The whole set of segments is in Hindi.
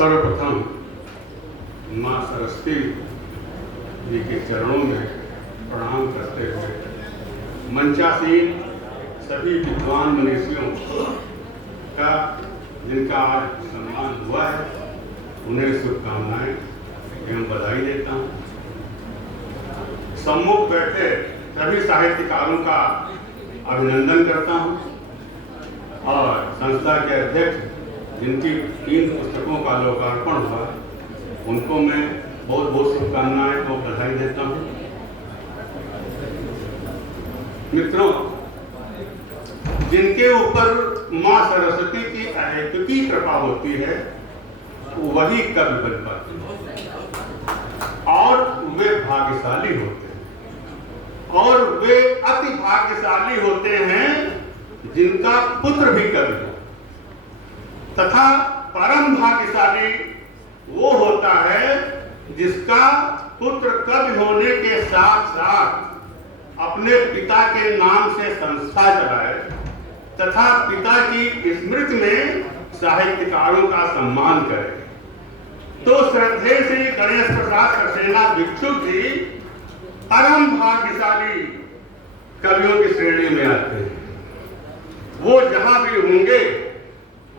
सर्वप्रथम माँ सरस्वती जी के चरणों में प्रणाम करते हुए मंचासीन सभी विद्वान मनीषियों का जिनका आज सम्मान हुआ है उन्हें शुभकामनाएं एवं बधाई देता हूँ। सम्मुख बैठे सभी साहित्यकारों का अभिनंदन करता हूँ और संस्था के अध्यक्ष जिनकी 3 पुस्तकों का लोकार्पण हुआ उनको मैं बहुत बहुत शुभकामनाएं और बधाई देता हूँ। मित्रों, जिनके ऊपर माँ सरस्वती की अहेतुकी कृपा होती है वही कवि बन पाते हैं और वे भाग्यशाली होते हैं, और वे अति भाग्यशाली होते हैं जिनका पुत्र भी कवि हो, तथा परम भाग्यशाली वो होता है जिसका पुत्र कवि होने के साथ साथ अपने पिता के नाम से संस्था चलाए तथा पिता की स्मृति में साहित्यकारों का सम्मान करे। तो श्रद्धेय श्री गणेश प्रसाद सक्सेना भिक्षुक जी परम भाग्यशाली कवियों की श्रेणी में आते हैं। वो जहां भी होंगे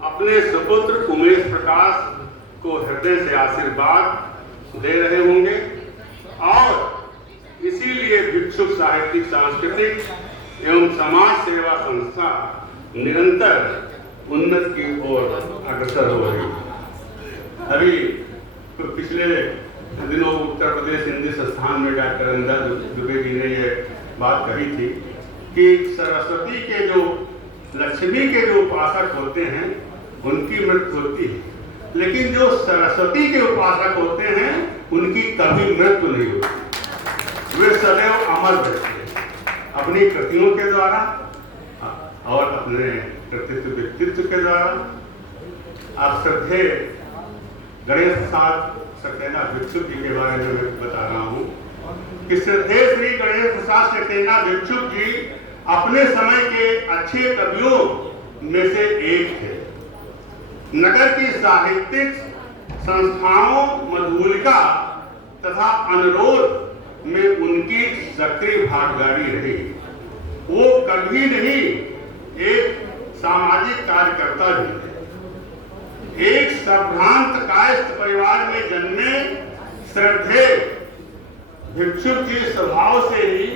अपने सुपुत्र उमेश प्रकाश को हृदय से आशीर्वाद दे रहे होंगे और इसीलिए भिक्षुक साहित्यिक सांस्कृतिक एवं समाज सेवा संस्था निरंतर उन्नति की ओर अग्रसर हो रही है। अभी पिछले दिनों उत्तर प्रदेश हिंदी संस्थान में डॉक्टर अंदा दुबे जी ने ये बात कही थी कि सरस्वती के जो लक्ष्मी के जो उपासक होते हैं उनकी मृत्यु होती है, लेकिन जो सरस्वती के उपासक होते हैं उनकी कभी मृत्यु नहीं होती। वे सदैव अमर रहते हैं अपनी कृतियों के द्वारा और अपने कृतित्व व्यक्तित्व के द्वारा। आप श्रद्धेय गणेश प्रसाद सक्सेना भिक्षुक जी के बारे में मैं बता रहा हूँ कि श्रद्धेय श्री गणेश प्रसाद सक्सेना भिक्षुक जी अपने समय के अच्छे कवियों में से एक थे। नगर की साहित्यिक संस्थाओं मधुलिका तथा अनुरोध में उनकी सक्रिय भागीदारी रही। वो कभी नहीं एक सामाजिक कार्यकर्ता भी थे। एक संभ्रांत कायस्थ परिवार में जन्मे श्रद्धेय भिक्षुक जी स्वभाव से ही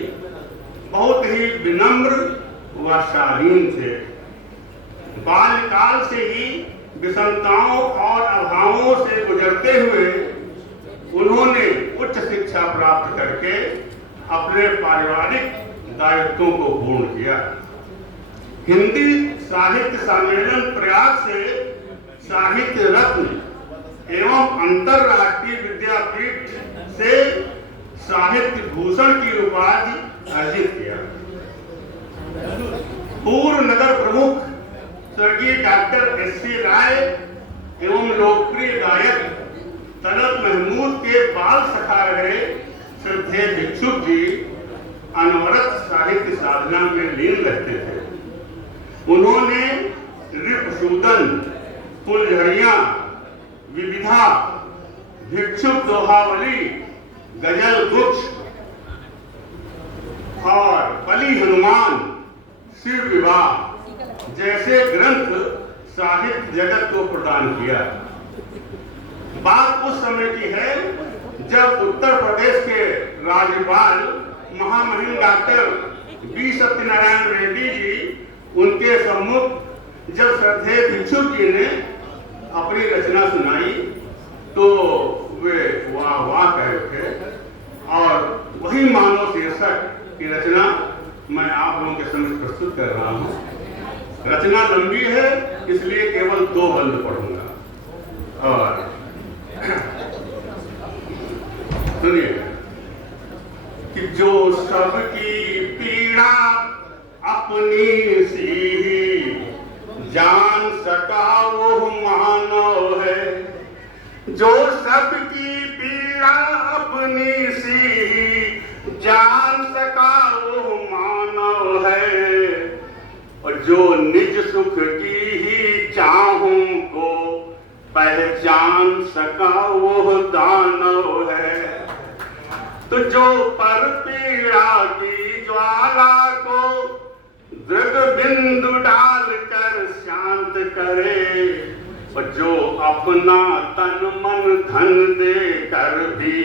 बहुत ही विनम्र व शालीन थे। बाल्यकाल से ही विषमताओं और अभावों से गुजरते हुए उन्होंने उच्च शिक्षा प्राप्त करके अपने पारिवारिक दायित्वों को पूर्ण किया। हिंदी साहित्य सम्मेलन प्रयाग से साहित्य रत्न एवं अंतरराष्ट्रीय विद्यापीठ से साहित्य भूषण की उपाधि अर्जित किया। पूर्व नगर प्रमुख स्वर्गीय डॉक्टर S.C. राय एवं लोकप्रिय गायक तलत महमूद के बाल सखा रहे श्रद्धेय भिक्षुक जी अनवरत साहित्य साधना में लीन रहते थे। उन्होंने रिपुसूदन, फुलझड़ियां, विविधा, भिक्षुक दोहावली, गजल गुच्छ और बलि हनुमान, शिव विवाह जैसे ग्रंथ साहित्य जगत को प्रदान किया। बात उस समय की है जब उत्तर प्रदेश के राज्यपाल महामहिम डॉक्टर B. सत्यनारायण रेड्डी जी उनके सम्मुख जब श्रद्धेय भिक्षुक जी ने अपनी रचना सुनाई तो वे वाह वाह कह उठे और वही मानव शीर्षक की रचना मैं आप लोगों के समक्ष प्रस्तुत कर रहा हूँ। रचना लंबी है इसलिए केवल 2 बंद पढ़ूंगा और सुनिए कि जो सबकी पीड़ा अपनी सी जान सका वो मानव है। जो सबकी पीड़ा अपनी सी जान सका वो मानव है और जो निज सुख की ही चाहों को पहचान सका वो दानव है। तो जो पर पीड़ा की ज्वाला को दृढ़ बिंदु डालकर शांत करे, और जो अपना तन मन धन देकर भी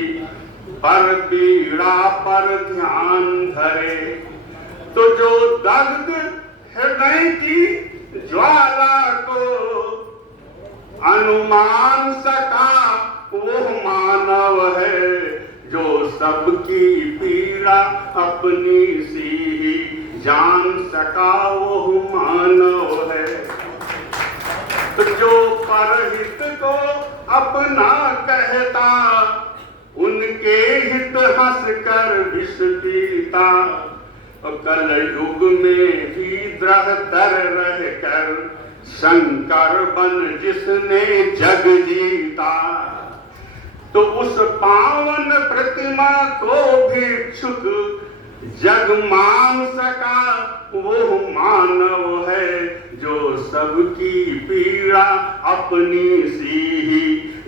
पर पीड़ा पर ध्यान धरे, तो जो दग्ध हृदय की ज्वाला को अनुमान सका वो मानव है। जो सबकी पीड़ा अपनी सी ही जान सका वो मानव है। तो जो परहित को अपना कहता उनके हित हंस कर विष पीता, कल युग में भी दृढ़तर रहकर शंकर बन जिसने जग जीता, तो उस पावन प्रतिमा को भिक्षुक जग मान सका वो मानव है। जो सबकी पीड़ा अपनी सी ही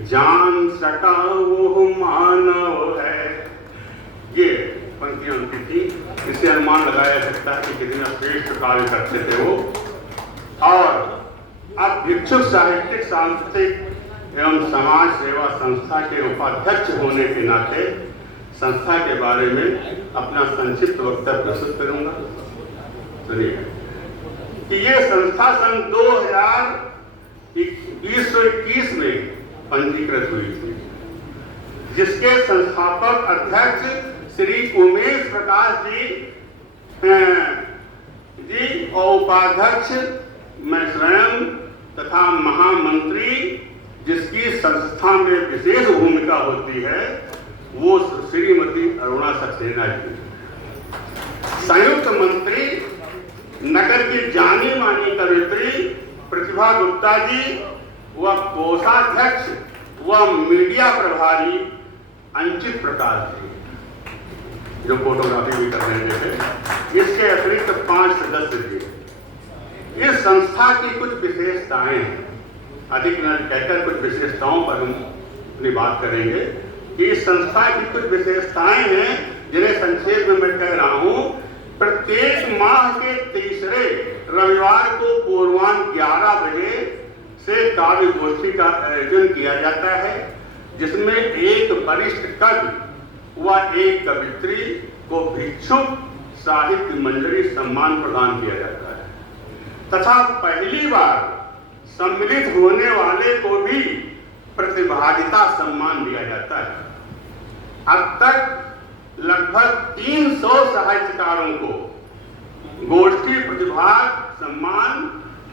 जान सका वो मानव है। ये पंक्तियां उनकी थी। इससे अनुमान लगाया जा सकता है कि कितना श्रेष्ठ कार्य करते थे वो। और अब भिक्षुक साहित्यिक सांस्कृतिक एवं समाज सेवा संस्था के उपाध्यक्ष होने के नाते संस्था के बारे में अपना संक्षिप्त वक्तव्य प्रस्तुत करूंगा। सुनिए कि ये संस्था सन 2021 में पंजीकृत हुई थी, जिसके संस्थापक अध्यक्ष श्री उमेश प्रकाश जी और उपाध्यक्ष मैं स्वयं तथा महामंत्री जिसकी संस्था में विशेष भूमिका होती है वो श्रीमती अरुणा सक्सेना जी, संयुक्त मंत्री नगर की जानी मानी कवित्री प्रतिभा गुप्ता जी व कोषाध्यक्ष व मीडिया प्रभारी अंकित प्रकाश जी जो फोटोग्राफी भी कर रहे थे। इसके अतिरिक्त 5 सदस्य थे। इस संस्था की कुछ विशेषताएं हैं, अधिक न कहकर कुछ विशेषताओं पर हम अपनी बात करेंगे कि इस संस्था की कुछ विशेषताएं हैं जिन्हें संक्षेप में मैं कह रहा हूं। प्रत्येक माह के तीसरे रविवार को पूर्वाह्न 11 बजे से काव्य गोष्ठी का आयोजन किया जाता है, जिसमें एक वरिष्ठ कवि व एक कवित्री को भिक्षुक साहित्य मंजरी सम्मान प्रदान किया जाता है तथा पहली बार सम्मिलित होने वाले को भी प्रतिभागिता सम्मान दिया जाता है। अब तक लगभग 300 साहित्यकारों को गोष्ठी प्रतिभाग सम्मान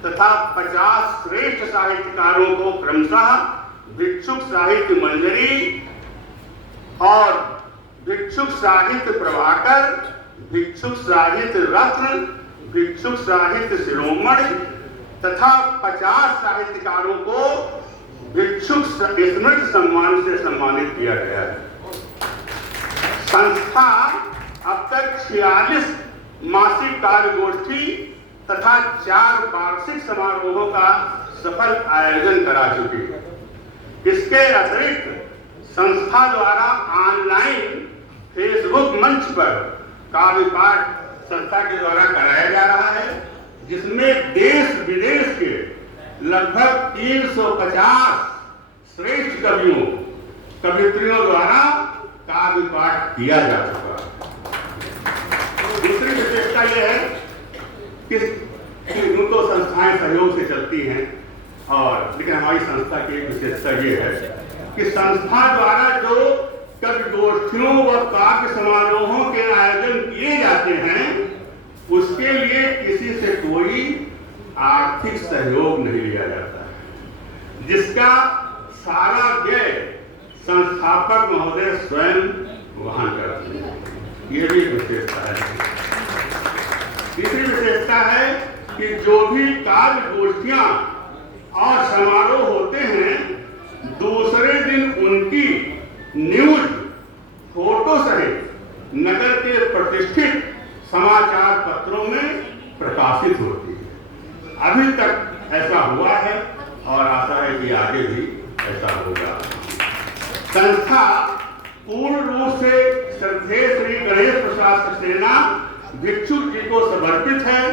तथा 50 श्रेष्ठ साहित्यकारों को क्रमशः भिक्षुक साहित्य मंजरी और भिक्षुक साहित्य प्रभाकर, भिक्षुक साहित्य रत्न, भिक्षुक साहित्य शिरोमणि तथा 50 साहित्यकारों को भिक्षुक स्मृति सम्मान से सम्मानित किया गया है। संस्था अब तक 46 मासिक कार्य गोष्ठी तथा 4 वार्षिक समारोहों का सफल आयोजन करा चुकी है। इसके अतिरिक्त संस्था द्वारा ऑनलाइन फेसबुक मंच पर काव्य पाठ संस्था के द्वारा कराया जा रहा है, जिसमें देश विदेश के लगभग 350 श्रेष्ठ कवियों कवित्रियों द्वारा काव्य पाठ किया जा चुका है। दूसरी विशेषता यह है कि यूं तो संस्थाएं सहयोग से चलती हैं, और लेकिन हमारी संस्था की एक विशेषता यह है कि संस्था द्वारा जो कवि गोष्ठियों व काव्य समारोहों के आयोजन किए जाते हैं उसके लिए किसी से कोई आर्थिक सहयोग नहीं लिया जाता है, जिसका सारा व्यय संस्थापक महोदय स्वयं वहन करते हैं। यह भी विशेषता है। तीसरी विशेषता है कि जो भी काव्य गोष्ठियां और समारोह होते हैं दूसरे दिन उनकी न्यूज फोटो सहित नगर के प्रतिष्ठित समाचार पत्रों में प्रकाशित होती है। अभी तक ऐसा हुआ है और आशा है कि आगे भी ऐसा होगा। संस्था पूर्ण रूप से श्रद्धेय श्री गणेश प्रसाद सक्सेना भिक्षुक जी को समर्पित है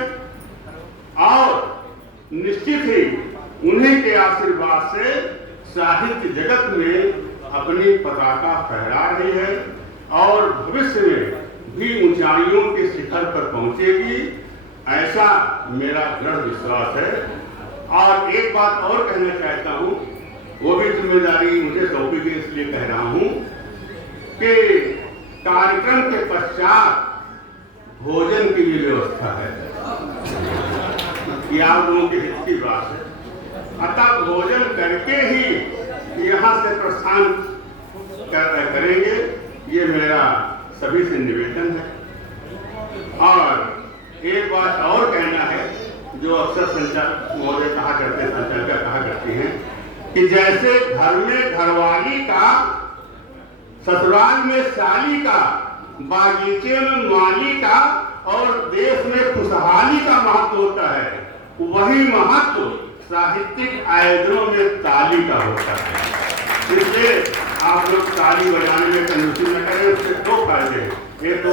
और निश्चित ही उन्हीं के आशीर्वाद से साहित्य जगत में अपनी पताका फहरा रही है और भविष्य में भी ऊंचाइयों के शिखर पर पहुंचेगी, ऐसा मेरा दृढ़ विश्वास है। और एक बात और कहना चाहता हूं, वो भी जिम्मेदारी मुझे सौंपी गई इसलिए कह रहा हूं कि कार्यक्रम के पश्चात भोजन की भी व्यवस्था है, ये आप लोगों के हित की बात है। अतः भोजन करके ही यहाँ से प्रस्थान करेंगे, ये मेरा सभी से निवेदन है। और एक बात और कहना है, जो अक्सर संचालक महोदय कहा करते हैं, संचालिका कहा करती हैं कि जैसे घर में घरवाली का, ससुराल में साली का, बागीचे में माली का और देश में खुशहाली का महत्व होता है, वही महत्व साहित्यिक आयोजनों में ताली का होता है। इसलिए आप लोग ताली बजाने में कंजूसी न करें, उससे दो फायदे हैं, एक तो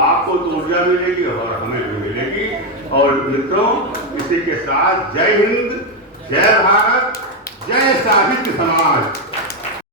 आपको तो ऊर्जा मिलेगी और हमें भी मिलेगी। और मित्रों, इसी के साथ जय हिंद, जय भारत, जय साहित्य समाज।